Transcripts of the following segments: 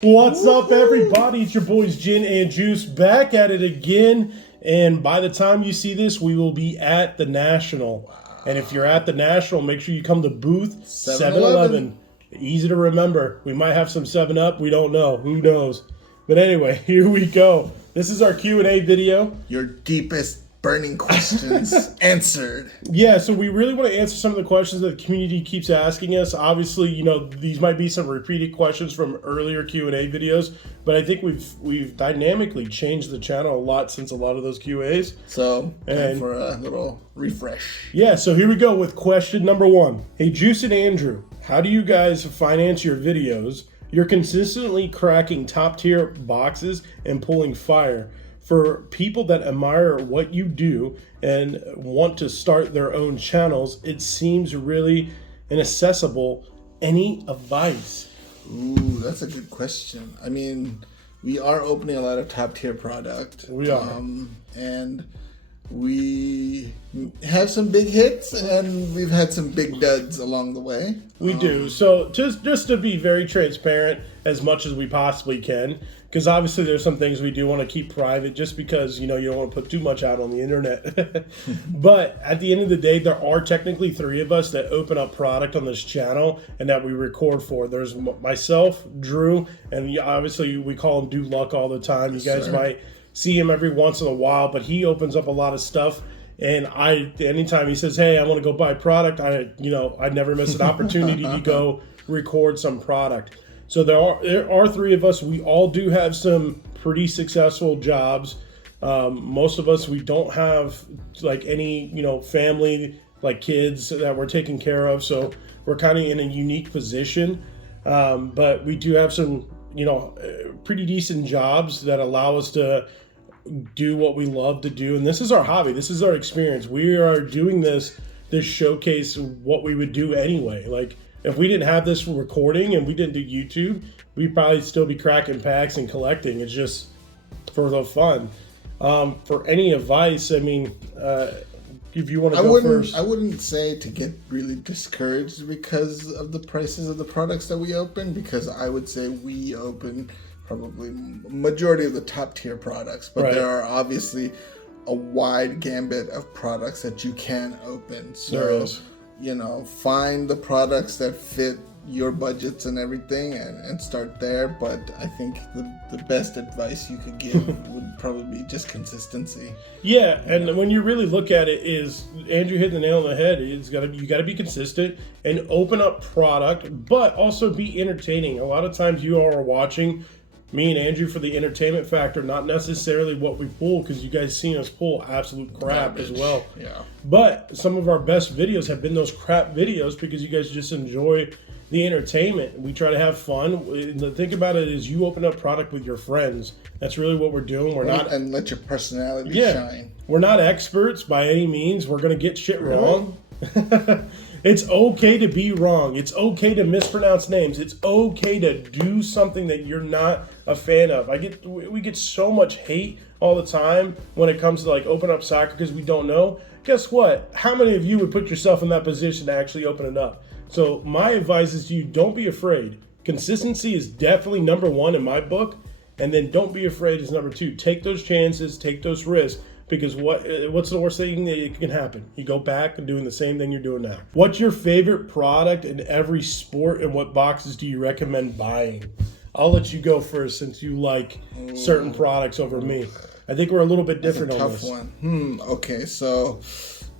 What's up, everybody? It's your boys Gin and Juice back at it again. And by the time you see this, we will be at the National. And if you're at the National, make sure you come to booth 7-Eleven. Easy to remember. We might have some 7-Up. We don't know. Who knows? But anyway, here we go. This is our Q&A video. Your deepest burning questions answered. Yeah, so we really want to answer some of the questions that the community keeps asking us. Obviously, you know, these might be some repeated questions from earlier Q&A videos, but I think we've dynamically changed the channel a lot since a lot of those QAs. So, time for a little refresh. Yeah, so here we go with question number 1. Hey, Juice and Andrew, how do you guys finance your videos? You're consistently cracking top tier boxes and pulling fire. For people that admire what you do and want to start their own channels, it seems really inaccessible. Any advice? Ooh, that's a good question. I mean, we are opening a lot of top tier product. We are. And we have some big hits and we've had some big duds along the way. We do. So just to be very transparent as much as we possibly can, because obviously there's some things we do want to keep private just because, you know, you don't want to put too much out on the internet. But at the end of the day, there are technically 3 of us that open up product on this channel and that we record for. There's myself, Drew, and obviously we call him Do Luck all the time. You guys might see him every once in a while, but he opens up a lot of stuff. And anytime he says, hey, I want to go buy product, I never miss an opportunity to go record some product. So there are 3 of us. We all do have some pretty successful jobs. Most of us, we don't have like any, family, like kids that we're taking care of. So we're kind of in a unique position. But we do have some, pretty decent jobs that allow us to do what we love to do. And this is our hobby. This is our experience. We are doing this showcase what we would do anyway. Like, if we didn't have this recording and we didn't do YouTube, we'd probably still be cracking packs and collecting. It's just for the fun. For any advice, I mean, if you want to go first. I wouldn't say to get really discouraged because of the prices of the products that we open, because I would say we open probably majority of the top tier products, but there are obviously a wide gambit of products that you can open. So, find the products that fit your budgets and everything and start there. But I think the best advice you could give would probably be just consistency. Yeah, and when you really look at it, is Andrew hit the nail on the head. You got to be consistent and open up product, but also be entertaining. A lot of times you all are watching me and Andrew for the entertainment factor, not necessarily what we pull, because you guys seen us pull absolute crap as well. Yeah. But some of our best videos have been those crap videos because you guys just enjoy the entertainment. We try to have fun. The thing about it is you open up product with your friends. That's really what we're doing. And let your personality shine. We're not experts by any means. We're going to get shit wrong. It's okay to be wrong. It's okay to mispronounce names. It's okay to do something that you're not a fan of. We get so much hate all the time when it comes to like open up soccer because we don't know. Guess what? How many of you would put yourself in that position to actually open it up? So my advice is to you, don't be afraid. Consistency is definitely number 1 in my book. And then don't be afraid is number 2. Take those chances, take those risks. Because what's the worst thing that can happen? You go back and doing the same thing you're doing now. What's your favorite product in every sport, and what boxes do you recommend buying? I'll let you go first since you like certain products over me. I think we're a little bit different on this. That's a tough one. Okay, so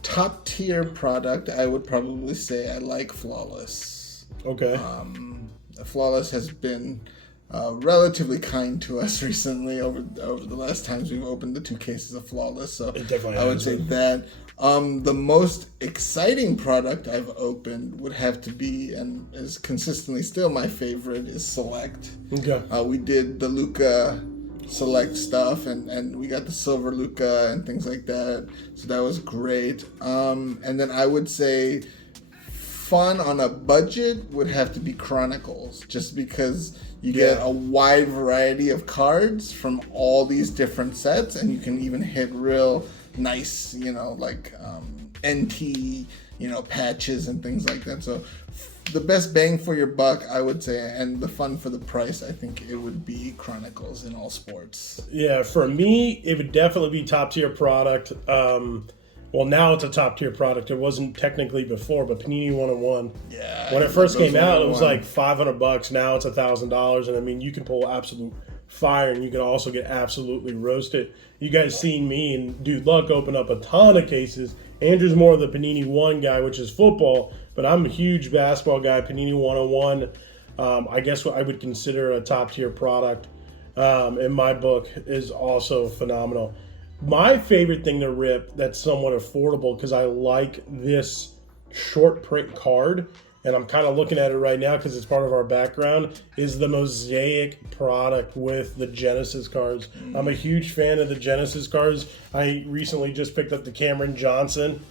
top tier product, I would probably say I like Flawless. Okay. Flawless has been relatively kind to us recently over the last times we've opened the 2 cases of Flawless. So I would say that. The most exciting product I've opened would have to be, and is consistently still my favorite, is Select. Okay. We did the Luca Select stuff and we got the Silver Luca and things like that. So that was great. And then I would say fun on a budget would have to be Chronicles, just because you get a wide variety of cards from all these different sets, and you can even hit real nice, NT, patches and things like that. So the best bang for your buck, I would say, and the fun for the price, I think it would be Chronicles in all sports. Yeah, for me, it would definitely be top tier product. Well, now it's a top tier product. It wasn't technically before, but Panini 101. Yeah. When it first came out, it was like $500. Now it's $1,000, and I mean, you can pull absolute fire, and you can also get absolutely roasted. You guys seen me and Dude Luck open up a ton of cases. Andrew's more of the Panini 1 guy, which is football, but I'm a huge basketball guy. Panini 101, I guess what I would consider a top tier product in my book, is also phenomenal. My favorite thing to rip that's somewhat affordable, because I like this short print card, and I'm kind of looking at it right now because it's part of our background, is the Mosaic product with the Genesis cards. I'm a huge fan of the Genesis cards. I recently just picked up the Cameron Johnson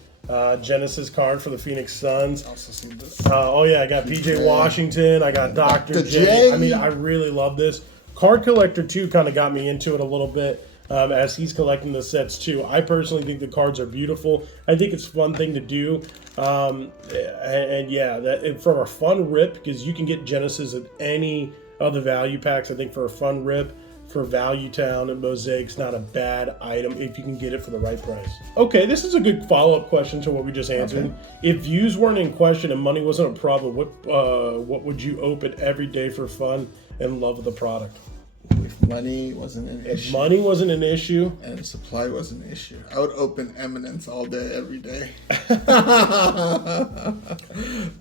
Genesis card for the Phoenix Suns. Also seen this. Oh yeah, I got PJ Washington. I got Dr. J. I mean, I really love this. Card Collector 2 kind of got me into it a little bit. As he's collecting the sets too. I personally think the cards are beautiful. I think it's a fun thing to do. And yeah, that for a fun rip, because you can get Genesis at any of the value packs. I think for a fun rip, for Value Town and Mosaic's not a bad item if you can get it for the right price. Okay, this is a good follow-up question to what we just answered. Okay. If views weren't in question and money wasn't a problem, what would you open every day for fun and love of the product? If money wasn't an issue. If money wasn't an issue. And supply was an issue. I would open Eminence all day, every day.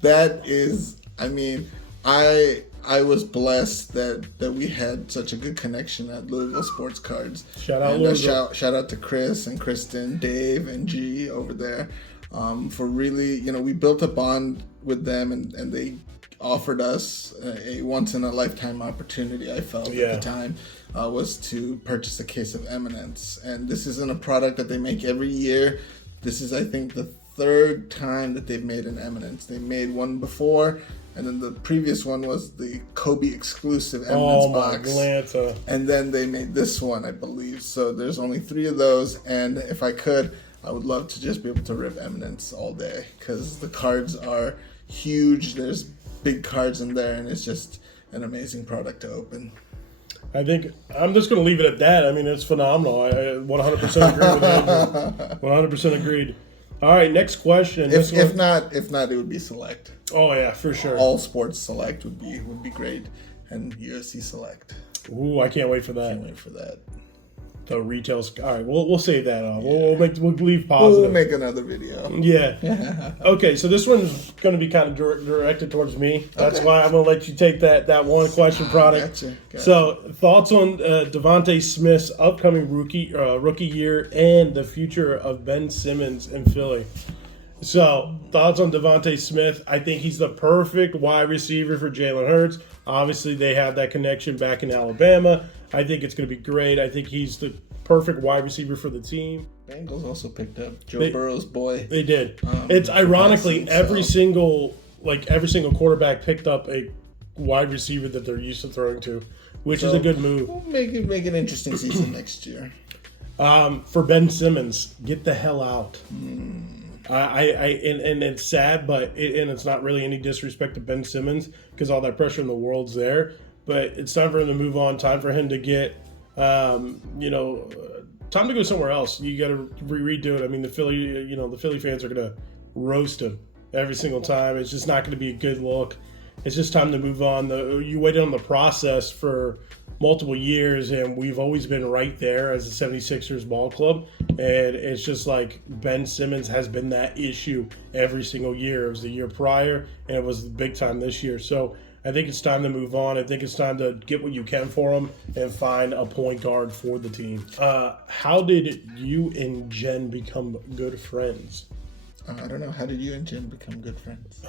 That is, I mean, I was blessed that we had such a good connection at Louisville Sports Cards. Shout out Louisville. Shout out to Chris and Kristen, Dave and G over there for really, we built a bond with them, and they offered us a once-in-a-lifetime opportunity, I felt at the time, was to purchase a case of Eminence. And this isn't a product that they make every year. This is, I think, the third time that they've made an Eminence. They made one before, and then the previous one was the Kobe exclusive Eminence box. Atlanta. And then they made this one, I believe. So there's only 3 of those, and if I could, I would love to just be able to rip Eminence all day, because the cards are huge. There's big cards in there, and it's just an amazing product to open. I think I'm just going to leave it at that. I mean, it's phenomenal. I 100% agree with Andrew. 100% agreed. All right, next question. If not, it would be Select. Oh yeah, for sure. All Sports Select would be great, and USC Select. Ooh, I can't wait for that. Can't wait for that. The retail. All right, we'll save that off. Yeah. We'll leave positive. We'll make another video. Yeah. Okay, so this one's going to be kind of directed towards me. That's why I'm going to let you take that one question product. Gotcha. So, thoughts on Devonta Smith's upcoming rookie year and the future of Ben Simmons in Philly. So, thoughts on Devonta Smith. I think he's the perfect wide receiver for Jalen Hurts. Obviously, they have that connection back in Alabama. I think it's going to be great. I think he's the perfect wide receiver for the team. Bengals also picked up Joe Burrow's boy. They did. It's ironically every single quarterback picked up a wide receiver that they're used to throwing to, which is a good move. We'll make an interesting season next year. For Ben Simmons, get the hell out. And it's sad, but it's not really any disrespect to Ben Simmons because all that pressure in the world's there. But it's time for him to move on. Time for him to get, time to go somewhere else. You got to redo it. I mean, the Philly fans are gonna roast him every single time. It's just not going to be a good look. It's just time to move on. You waited on the process for multiple years, and we've always been right there as the 76ers ball club. And it's just like Ben Simmons has been that issue every single year. It was the year prior, and it was big time this year. So I think it's time to move on. I think it's time to get what you can for him and find a point guard for the team. How did you and Jen become good friends? I don't know. How did you and Jen become good friends?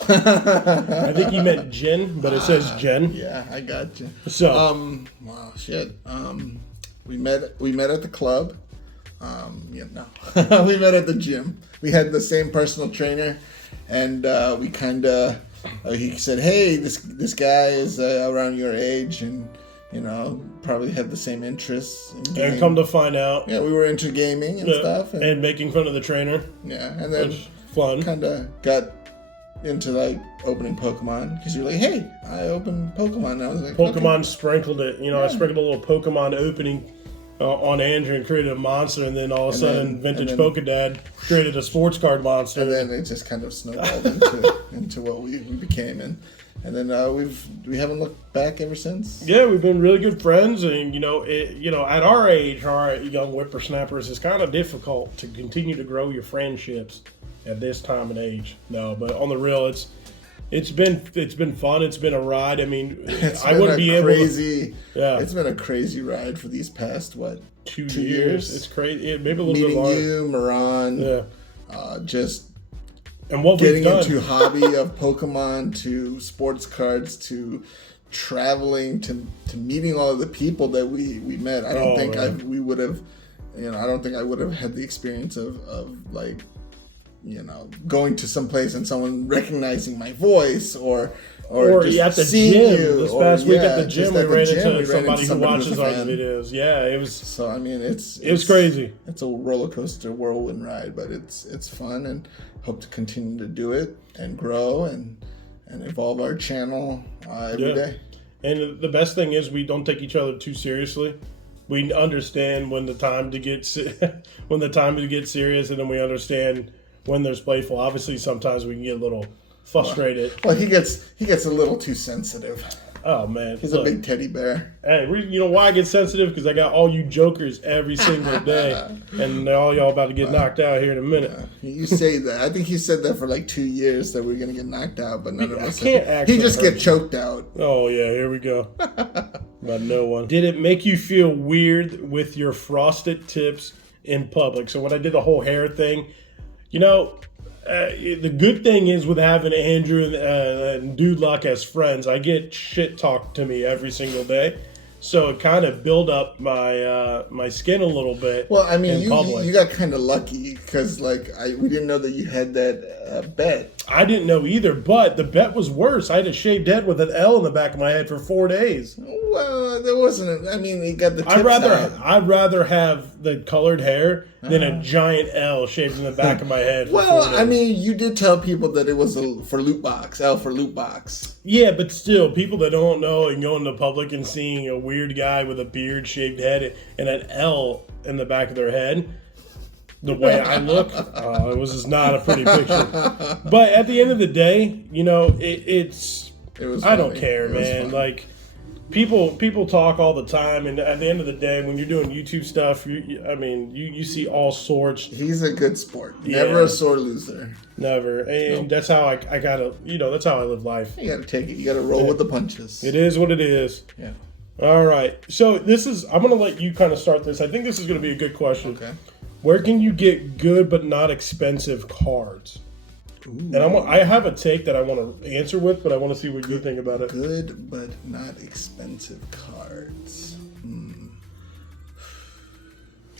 I think he meant Jen, but it says Jen. Yeah, I got you. So, we met at the club. We met at the gym. We had the same personal trainer, and we kind of. He said, "Hey, this guy is around your age, and probably have the same interests." And come to find out, we were into gaming and stuff, and making fun of the trainer. Yeah, and then fun. Kind of got into like opening Pokemon because you're like, hey, I opened Pokemon. And I was like, Pokemon okay. sprinkled it. I sprinkled a little Pokemon opening on Andrew and created a monster, and then all of a sudden, Vintage Pokedad created a sports card monster. And then it just kind of snowballed into what we became. And then we haven't looked back ever since. Yeah, we've been really good friends, and at our age, our young whippersnappers, it's kind of difficult to continue to grow your friendships at this time and age. No, but on the real, it's been fun. It's been a ride. I mean, I wouldn't be able to. Yeah, it's been a crazy ride for these past 2 years. It's crazy. Maybe a little bit longer. Meeting you, Moran. Yeah. Just. And what getting we've done. into hobby of Pokemon to sports cards to traveling to meeting all of the people that we met. I don't think I would have had the experience of like, going to some place and someone recognizing my voice or just at the seeing gym. you. This past week at the gym, we ran into somebody who watches our videos. Yeah, it was. So I mean, it was crazy. It's a roller coaster whirlwind ride, but it's fun, and hope to continue to do it and grow and evolve our channel every day. And the best thing is we don't take each other too seriously. We understand when the time to get serious, and then we understand when there's playful. Obviously, sometimes we can get a little frustrated. Well, he gets a little too sensitive. Oh man, he's a big teddy bear. Hey, you know why I get sensitive? Because I got all you jokers every single day, and all y'all about to get knocked out here in a minute. You say that. I think he said that for like 2 years that we're gonna get knocked out, but none of us. Can't actually. He just get choked out. Oh yeah, here we go. But no one. Did it make you feel weird with your frosted tips in public? So when I did the whole hair thing, the good thing is with having Andrew and Dude Luck as friends, I get shit talked to me every single day. So it kind of built up my skin a little bit. Well, I mean, you got kind of lucky because we didn't know that you had that bet. I didn't know either, but the bet was worse. I had a shaved head with an L in the back of my head for 4 days. Well, there wasn't. You got the tips out. I'd rather have the colored hair than a giant L shaved in the back of my head. Well, I mean, you did tell people that it was for loot box, L for loot box. Yeah, but still, people that don't know and go into public and seeing a weird guy with a beard, shaved head, and an L in the back of their head, the way I look, it was just not a pretty picture. But at the end of the day, it's. It was. I don't care, man. Like. People talk all the time, and at the end of the day, when you're doing YouTube stuff, you see all sorts. He's a good sport. Never a sore loser. Never. And that's how I gotta, that's how I live life. You gotta take it. You gotta roll with the punches. It is what it is. Yeah. All right. So I'm gonna let you kind of start this. I think this is gonna be a good question. Okay. Where can you get good but not expensive cards? Ooh. And I have a take that I want to answer with, but I want to see what you think about it. Good but not expensive cards.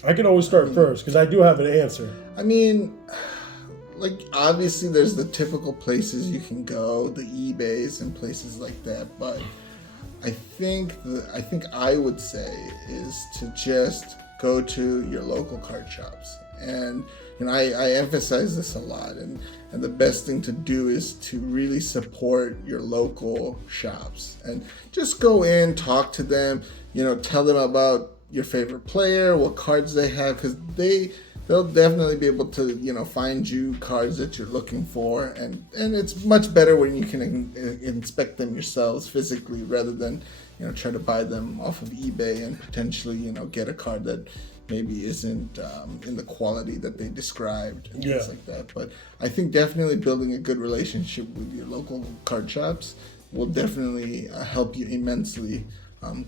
I can always start first because I do have an answer. Obviously there's the typical places you can go, the eBays and places like that, but I think I would say is to just go to your local card shops. And I emphasize this a lot, and the best thing to do is to really support your local shops and just go in, talk to them, tell them about your favorite player, what cards they have, because they'll definitely be able to find you cards that you're looking for, and it's much better when you can inspect them yourselves physically rather than try to buy them off of eBay and potentially get a card that maybe isn't in the quality that they described and things like that. But I think definitely building a good relationship with your local card shops will definitely help you immensely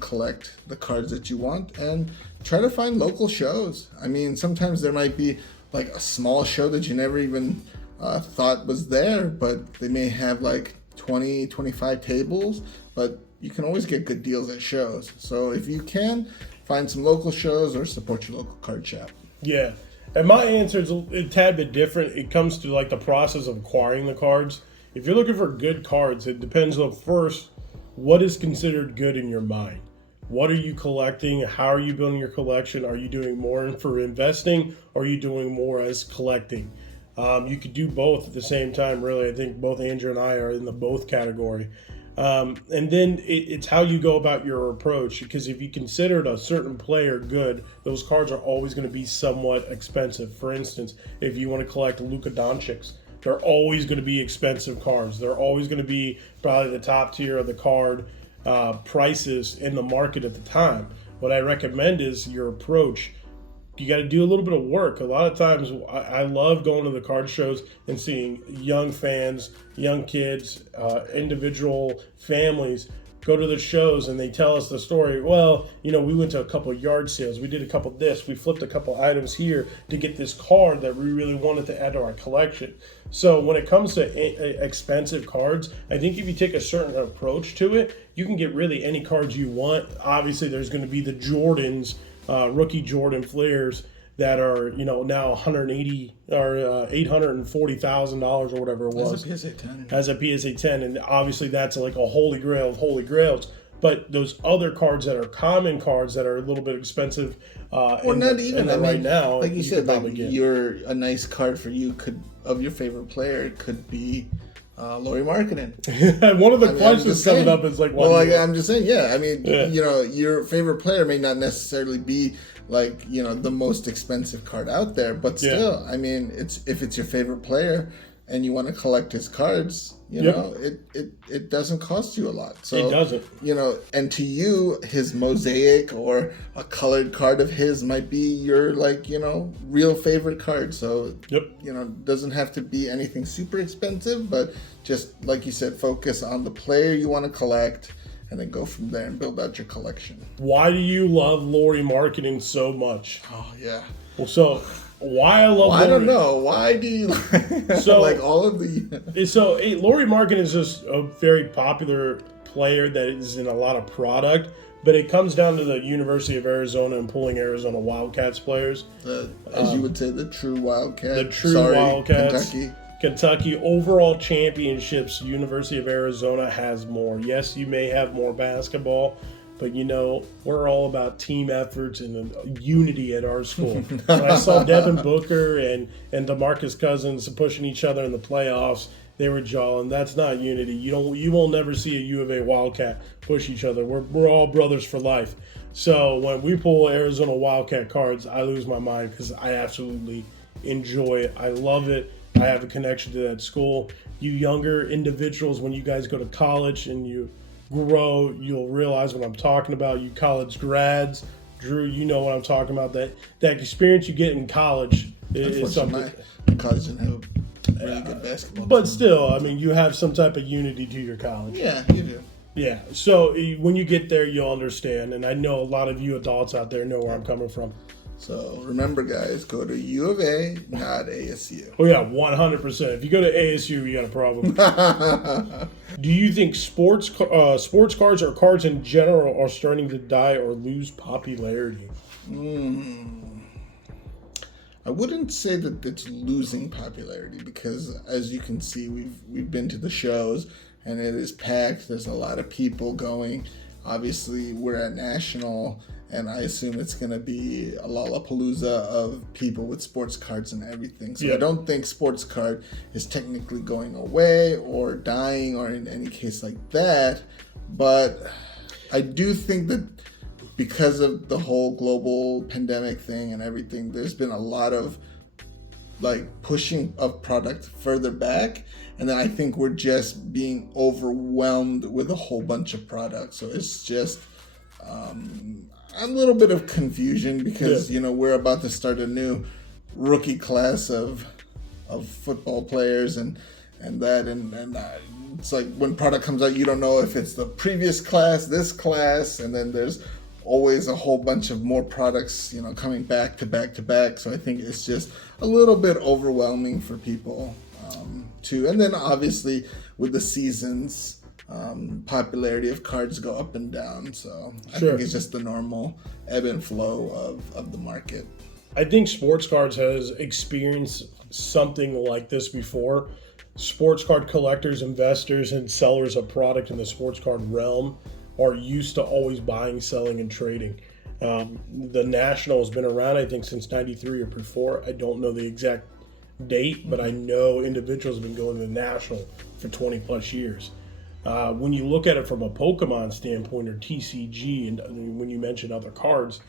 collect the cards that you want, and try to find local shows. Sometimes there might be like a small show that you never even thought was there, but they may have like 20, 25 tables, but you can always get good deals at shows. So if you can, find some local shows or support your local card shop. Yeah. And my answer is a tad bit different. It comes to the process of acquiring the cards. If you're looking for good cards, it depends on first, what is considered good in your mind? What are you collecting? How are you building your collection? Are you doing more for investing? Or are you doing more as collecting? You could do both at the same time, really. I think both Andrew and I are in the both category. And then it's how you go about your approach, because if you considered a certain player good, those cards are always going to be somewhat expensive. For instance, if you want to collect Luka Doncic's, they're always going to be expensive cards. They're always going to be probably the top tier of the card prices in the market at the time. What I recommend is your approach. You got to do a little bit of work. A lot of times I love going to the card shows and seeing young fans, young kids, individual families go to the shows and they tell us the story. Well, you know, we went to a couple of yard sales. We did a couple of this. We flipped a couple items here to get this card that we really wanted to add to our collection. So when it comes to expensive cards, I think if you take a certain approach to it, you can get really any cards you want. Obviously, there's going to be the Jordans, rookie Jordan flares that are, you know, now $180 or $840,000 or whatever it was. As a PSA 10. As a PSA 10, and obviously that's like a holy grail of holy grails. But those other cards that are common cards that are a little bit expensive, or not even. I mean, right now, like you said, like a nice card for you of your favorite player could be Laurie Markkinen. One of the questions coming up is like, I'm just saying, yeah. I mean, you know, your favorite player may not necessarily be like, you know, the most expensive card out there, but still, I mean, if it's your favorite player and you want to collect his cards, you know, it doesn't cost you a lot. So it doesn't. You know, and to you, his mosaic or a colored card of his might be your, like, you know, real favorite card. So you know, doesn't have to be anything super expensive, but just like you said, focus on the player you want to collect and then go from there and build out your collection. Why do you love Laurie Markkinen so much? Oh yeah. Well, so why I love. Well, I don't know. Why do you so like all of the? So Laurie Markkinen is just a very popular player that is in a lot of product, but it comes down to the University of Arizona and pulling Arizona Wildcats players. As you would say, the true Wildcats. The true Wildcats. Kentucky overall championships. University of Arizona has more. Yes, you may have more basketball, but, you know, we're all about team efforts and unity at our school. When I saw Devin Booker and DeMarcus Cousins pushing each other in the playoffs, they were jawing. That's not unity. You will never see a U of A Wildcat push each other. We're all brothers for life. So when we pull Arizona Wildcat cards, I lose my mind because I absolutely enjoy it. I love it. I have a connection to that school. You younger individuals, when you guys go to college and you grow, you'll realize what I'm talking about. You college grads, Drew, you know what I'm talking about. That experience you get in college is something. My college didn't have really good basketball. But still, I mean, you have some type of unity to your college. Yeah, you do. Yeah, so when you get there, you'll understand. And I know a lot of you adults out there know where I'm coming from. So remember, guys, go to U of A, not ASU. Oh yeah, 100%. If you go to ASU, you got a problem. Do you think sports cards or cards in general are starting to die or lose popularity? I wouldn't say that it's losing popularity because, as you can see, we've been to the shows and it is packed. There's a lot of people going. Obviously, we're at National. And I assume it's going to be a Lollapalooza of people with sports cards and everything. So I don't think sports card is technically going away or dying or in any case like that. But I do think that because of the whole global pandemic thing and everything, there's been a lot of like pushing of product further back. And then I think we're just being overwhelmed with a whole bunch of products. So it's just a little bit of confusion because, you know, we're about to start a new rookie class of football players and it's like when product comes out, you don't know if it's the previous class, this class, and then there's always a whole bunch of more products, you know, coming back to back to back. So I think it's just a little bit overwhelming for people too. And then obviously with the seasons, popularity of cards go up and down, so I think it's just the normal ebb and flow of the market. I think sports cards has experienced something like this before. Sports card collectors, investors, and sellers of product in the sports card realm are used to always buying, selling, and trading. The National has been around, I think, since '93 or before. I don't know the exact date, but I know individuals have been going to the National for 20 plus years. When you look at it from a Pokemon standpoint or TCG, and when you mention other cards,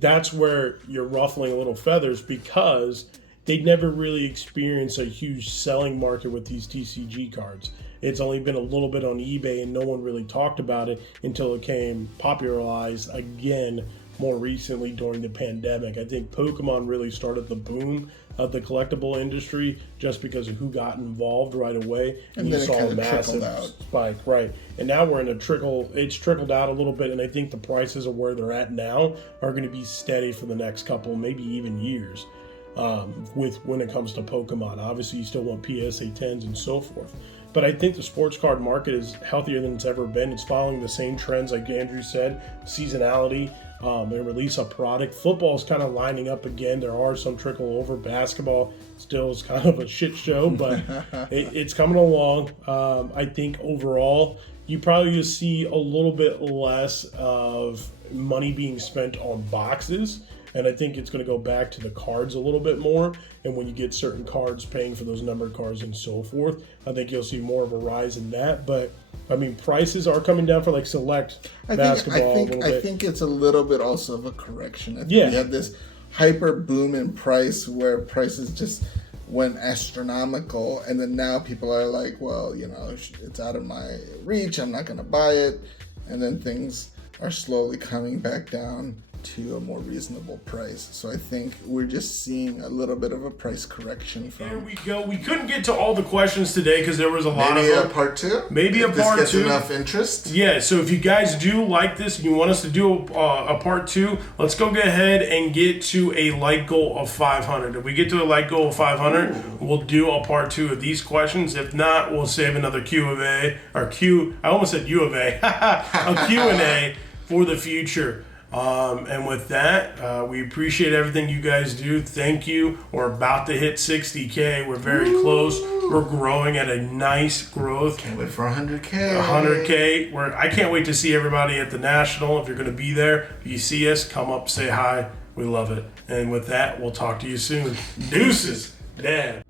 that's where you're ruffling a little feathers because they never really experienced a huge selling market with these TCG cards. It's only been a little bit on eBay and no one really talked about it until it came popularized again more recently during the pandemic. I think Pokemon really started the boom of the collectible industry just because of who got involved right away, and you saw a massive spike, right? And now we're in a trickle. It's trickled out a little bit, and I think the prices of where they're at now are going to be steady for the next couple, maybe even years. With when it comes to Pokemon, obviously you still want PSA 10s and so forth. But I think the sports card market is healthier than it's ever been. It's following the same trends, like Andrew said, seasonality, and release a product. Football is kind of lining up again. There are some trickle over. Basketball still is kind of a shit show, but it's coming along. I think overall, you probably just see a little bit less of money being spent on boxes. And I think it's going to go back to the cards a little bit more. And when you get certain cards paying for those numbered cards and so forth, I think you'll see more of a rise in that. But, I mean, prices are coming down for, like, select basketball a little bit. I think it's a little bit also of a correction. I think we had this hyper boom in price where prices just went astronomical. And then now people are like, well, you know, it's out of my reach. I'm not going to buy it. And then things are slowly coming back down to a more reasonable price. So I think we're just seeing a little bit of a price correction from... There we go. We couldn't get to all the questions today because there was a lot of them. Maybe a part two? Maybe a part two. This gets enough interest? Yeah, so if you guys do like this and you want us to do a part two, let's go ahead and get to a like goal of 500. If we get to a like goal of 500, we'll do a part two of these questions. If not, we'll save another Q of A, or Q, I almost said U of A, a Q&A for the future. And with that, we appreciate everything you guys do. Thank you. We're about to hit 60K. We're very close. We're growing at a nice growth. Can't wait for 100K. 100K. I can't wait to see everybody at the National. If you're going to be there, if you see us, come up, say hi. We love it. And with that, we'll talk to you soon. Deuces. Dad.